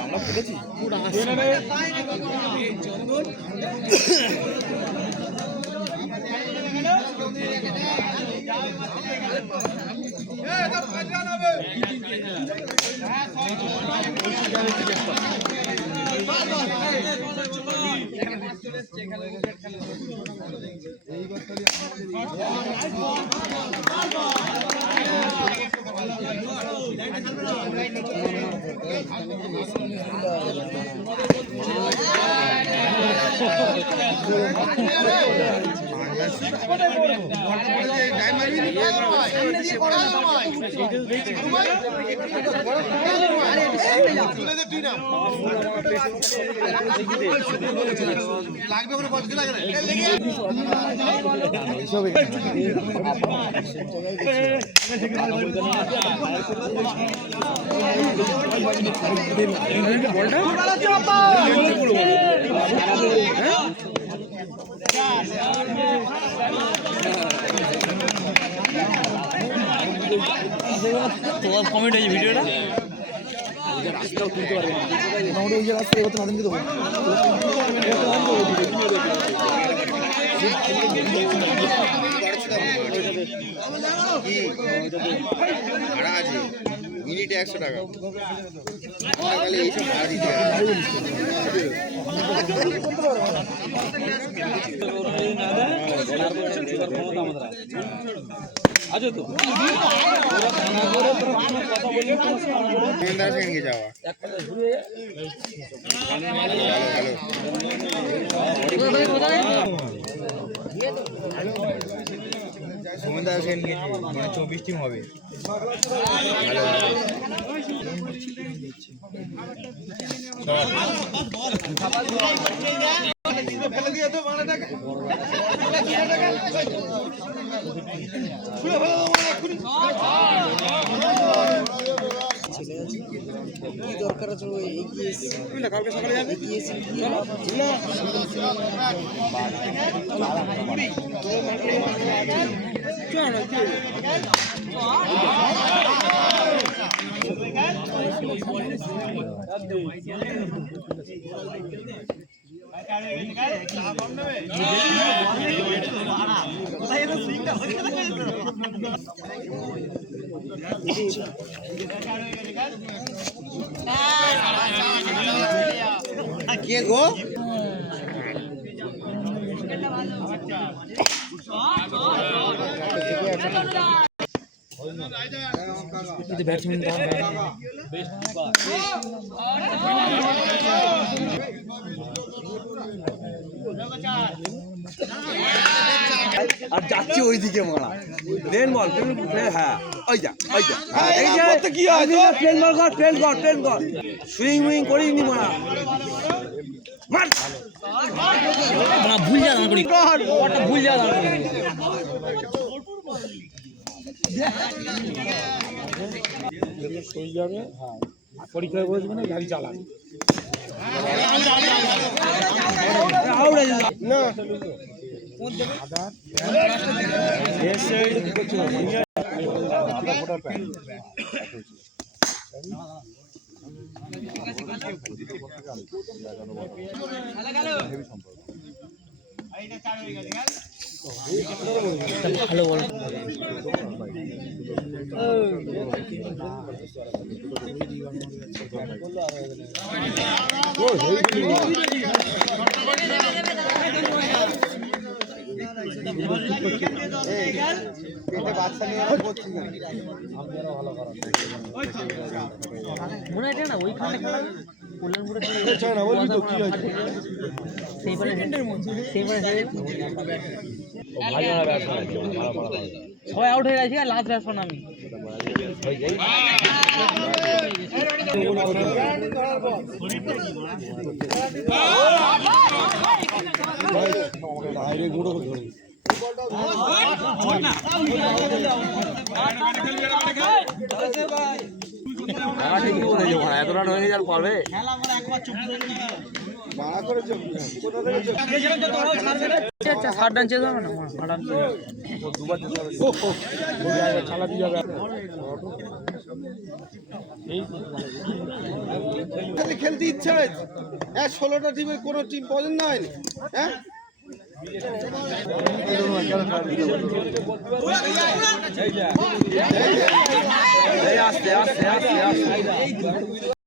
আমরা ফুটেছি তোমার কমেন্ট হয়েছে ভিডিওটা রাস্তাও তুলতে পারবে না মোটামুটি ওই যে রাস্তা এবার তো নতুন দেবো ভাড়া আছে মিনিটে 100 টাকা আচ্ছা তো যাওয়া সুমন্দা সেন 24 টিম হবে ফেলে দিয়ে তো বাংলাটাকে কি দরকার আছে এগিয়ে কালকে সকালে যাবে কে গো ব্যাটসম্যান আর যাচ্ছে ওইদিকে মারা প্লেন বল হ্যাঁ ওই যা কি হয় প্লেন বল কর প্লেন কর সুইং উইং করিনি মারা মার না ভুল যা দাঁড় করি ওটা ভুল যা দাঁড় করি সই যাবে হ্যাঁ পরীক্ষায় বসবে না গাড়ি চালাবে না ভালো বল মনে হয় না ওইখানে কল্যাণপুরে সবাই আউট হয়ে গেছে আর লাস্ট ব্যাটসম্যান আমি এত রান হয়ে যাওয়ার পরে ভাড়া করে ষাট রান চেয়ে যাবে না ষাট রান দুবার যেতে হবে। চালাতে যাবে এই খালি খেলতে ইচ্ছা হয়েছে 16টা টিমের কোনো টিম পছন্দ হয়নি হ্যাঁ এই যা